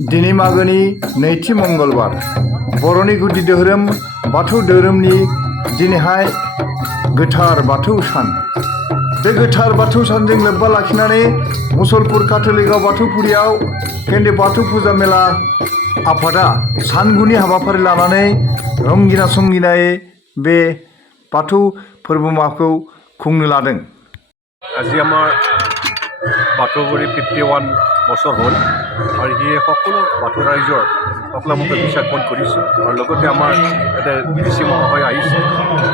दिनै मागोनि नैथि मंगलबार बर'नि गुदि धोरोम बाथौ धोरोमनि दिनैहाय गोथार बाथौ सान। बे गोथार बाथौ सानजों लोब्बा लाखिनानै मुसलपुर काथलिकआव बाथौफुरियाव केन्द्रीय बाथौ फुजा मेला आफादा सानगुनि हाबाफारि लानानै रंगिना संगिनायै बे बाथौ फोरबोमाखौ खुंनो लादों। আজি আমাৰ বাথৌগুৰি 51 বছৰ হ'ল আৰু সেয়ে সকলো বাথৌ ৰাইজৰ সকলো মোক বিশ্বাস কৰিছোঁ আৰু লগতে আমাৰ ইয়াতে ডিচি মহাশয় আহিছে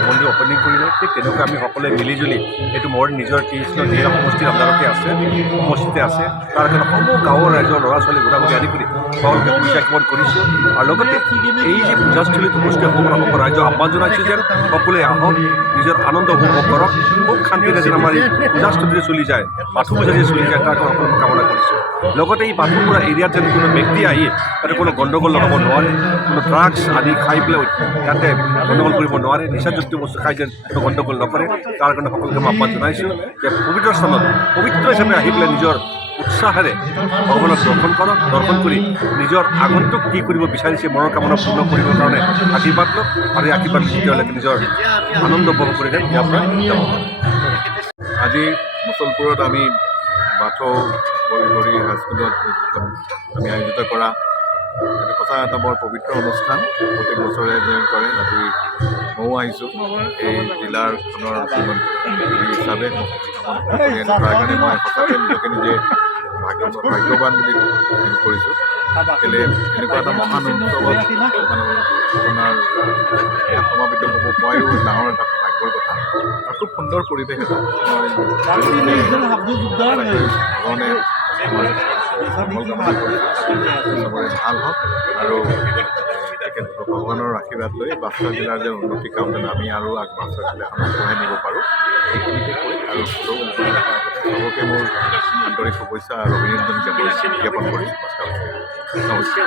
মন্দিৰ অপেনিং কৰিলে। ঠিক তেনেকৈ আমি সকলোৱে মিলিজুলি এইটো মোৰ নিজৰ কৃষ্ণ জিলা সমষ্টিৰ আণ্ডাৰতে আছে, সমষ্টিতে আছে। তাৰ কাৰণে সমূহ গাঁৱৰ ৰাইজৰ ল'ৰা ছোৱালী গোটাগুটি আদি কৰি সকলোকে বিশ্বাস কৰিছোঁ আৰু লগতে এই যে পূজাস্থলীটো বস্তু সকলো ৰাইজক আহ্বান জনাইছোঁ যেন সকলোৱে আহক, নিজৰ আনন্দ উপভোগ কৰক, খুব শান্তিৰে যেন আমাৰ এই পূজাস্থলীতে চলি যায়, বাথৌ পূজা যে চলি যায় তাৰ সকলো কামনা কৰিছোঁ। লগতে এই বাথৌপুৰা এৰিয়াত যেন কোনো ব্যক্তি আহি তাতে কোনো গণ্ডগোল লগাব নোৱাৰে, কোনো ড্ৰাগছ আদি খাই পেলাই ইয়াতে গণ্ডগোল কৰিব নোৱাৰে, নিচাযুক্ত বস্তু খাই যেন কোনো গণ্ডগোল নকৰে তাৰ কাৰণে সকলোকে মই আহ্বান জনাইছোঁ যে পবিত্ৰ স্থানত পবিত্ৰ হিচাপে আহি পেলাই নিজৰ উৎসাহেৰে ভগৱানক দৰ্শন কৰক, দৰ্শন কৰি নিজৰ আগন্তুক কি কৰিব বিচাৰিছে মনৰ কামনা পূৰ্ণ কৰিবৰ কাৰণে আশীৰ্বাদ লওক আৰু এই আশীৰ্বাদ তেতিয়াহ'লে নিজৰ আনন্দ উপভোগ কৰি যেন ইয়াৰ পৰা যাব পাৰে। আজি মুছলপুৰত আমি বাথৌ বৰগৰি হাইস্কুলত আমি আয়োজিত কৰা এইটো সঁচা এটা বৰ পবিত্ৰ অনুষ্ঠান, প্ৰত্যেক বছৰে যে কৰে। আজি ময়ো আহিছোঁ এই জিলাখনৰ হিচাপে তাৰ কাৰণে মই সঁচাকৈ নিজকে নিজে ভাগ্যৱান বুলি কৰিছোঁ। কেলৈ এনেকুৱা এটা মহান উৎসৱত আপোনাৰ ইয়াত সমাপিত হ'ব পোৱাইও ডাঙৰ এটা ভাগ্যৰ কথা আৰু খুব সুন্দৰ পৰিৱেশ এটা। ভগৱানে আমাৰ মংগল কামনা কৰিছোঁ, চবৰে ভাল হওক আৰু তেখেত ভগৱানৰ আশীৰ্বাদ লৈ বাক্সা জিলাৰ যে উন্নতি কাম যেন আমি আৰু বাক্সা জিলাখন আগবঢ়াই নিব পাৰোঁ সেইখিনিকে কৈ আৰু চবকে মোৰ আন্তৰিক শুভেচ্ছা আৰু অভিনন্দন জ্ঞাপন কৰিছোঁ। নমস্কাৰ।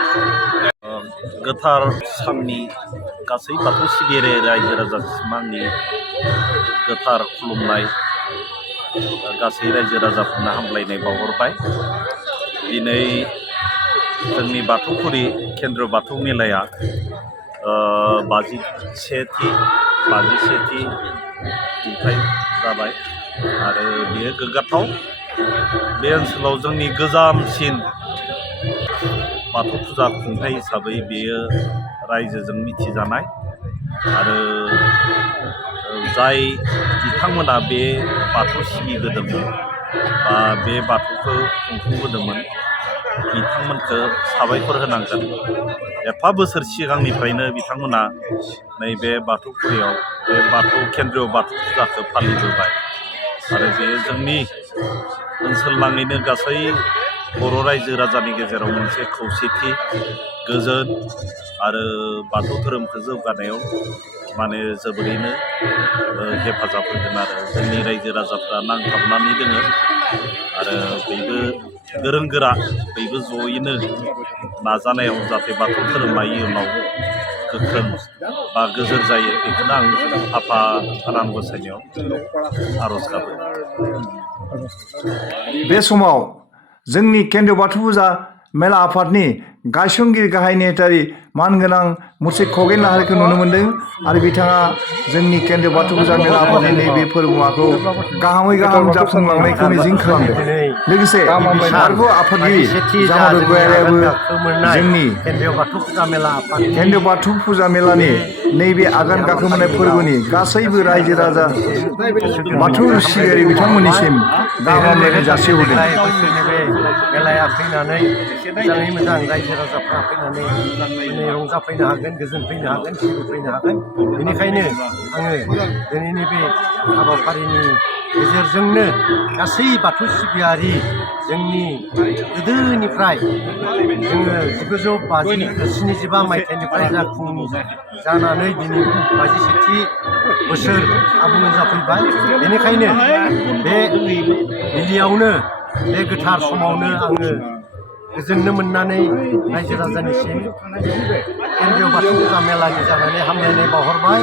गोथार साननि गासै बाथौ सिबियारि रायजो राजासिम आंनि गोथार खुलुमनाय गासै रायजो राजाफोरनो हामलायनाय बावहरबाय। दिनै जोंनि बाथौफुरि केन्द्र बाथौ मेलाया 51थि खुंथाय जाबाय आरो बेयो गोग्गाथाव। बे ओनसोलाव जोंनि गोजामसिन बाथौ फुजा खुंथाय हिसाबै बेयो रायजोजों मिथिजानाय आरो जाय बिथांमोना बे बाथौ सिबिबोदोंमोन बा बे बाथौखौ खुंफुंबोदोंमोन बिथांमोनखौ साबायखर होनांगोन। एफा बोसोर सिगांनिफ्रायनो बिथांमोना नैबे बाथौफुरियाव बे बाथौ केन्द्रीय बाथौ फुजाखौ फालिबोबाय आरो बे जोंनि ओनसोल नाङैनो गासै बर' रायजो राजानि गेजेराव मोनसे खौसेथि, गोजोन आरो बाथौ धोरोमखौ जौगानायाव माने जोबोरैनो हेफाजाब होगोन आरो जोंनि रायजो राजाफ्रा नांथाबनानै दोङो आरो बयबो गोरों गोरा बयबो जयैनो नाजानायाव जाहाथे बाथौ धोरोमा इयुनाव गोख्रों बा गोजोर जायो बेखौनो आं आफा आनान गसाइनियाव आर'ज गाबो। बे समाव जोंनि केन्द्रीय बाथौ फुजा मेला आफादनि गायसनगिरि गाहाय नेहाथारि मानगोनां मुस्रि खगेन लाहारिखौ नुनो मोन्दों आरो बिथाङा जोंनि केन्द्रीय बाथौ फुजा मेला आफादनि नैबे फोरबोमाखौ गाहामै गाहाम जाफुंलांनायखौ मिजिं खालामदों। लोगोसे आरोबाव आफादगिरि जामादुर गयारियाबो जोंनि केन्द्रीय बाथौ फुजा मेलानि नैबे आगान गाखोमोननाय फोरबोनि गासैबो रायजो राजा बाथौ सिबियारि बिथांमोननिसिम गाहाम हामलायनाय जासिहरदों। मेलाया फैनानै मोजाङै मोजां रायजो राजाफ्रा फैनानै रंजाफैनो हागोन, गोजोन फैनो हागोन, सिबिफैनो हागोन। बेनिखायनो आङो दिनैनि बे हाबाफारिनि गेजेरजोंनो गासै बाथौ सिबियारि जोंनि गोदोनिफ्राय जोङो 1975 मायथाइनिफ्राय जानानै दिनै 51थि बोसोर आबुं जाफैबाय। बेनिखायनो बे मिलियावनो बे गोथार समावनो आङो गोजोननो मोननानै रायजो राजानिसिम केन्द्रीय बाथौ फुजा मेलानि जानानै हामलायनाय बावहरबाय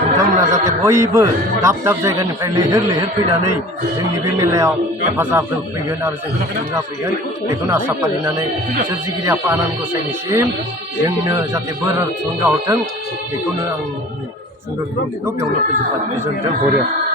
नोंथांमोना जाहाथे बयबो दाब दाब जायगानिफ्राय लैहोर लैहोर फैनानै जोंनि बे मेलायाव हेफाजाब होफैगोन आरो जोंखौ थुलुंगा होफैगोन बेखौनो आसा फालिनानै सोरजिगिरि आफा आनान गसाइनिसिम जोंनो जाहाथे बोर आरो थुलुंगा हरथों बेखौनो आं सुंद' बिबुंथिखौ बेयावनो फोजोबबाय गोजोन्थों।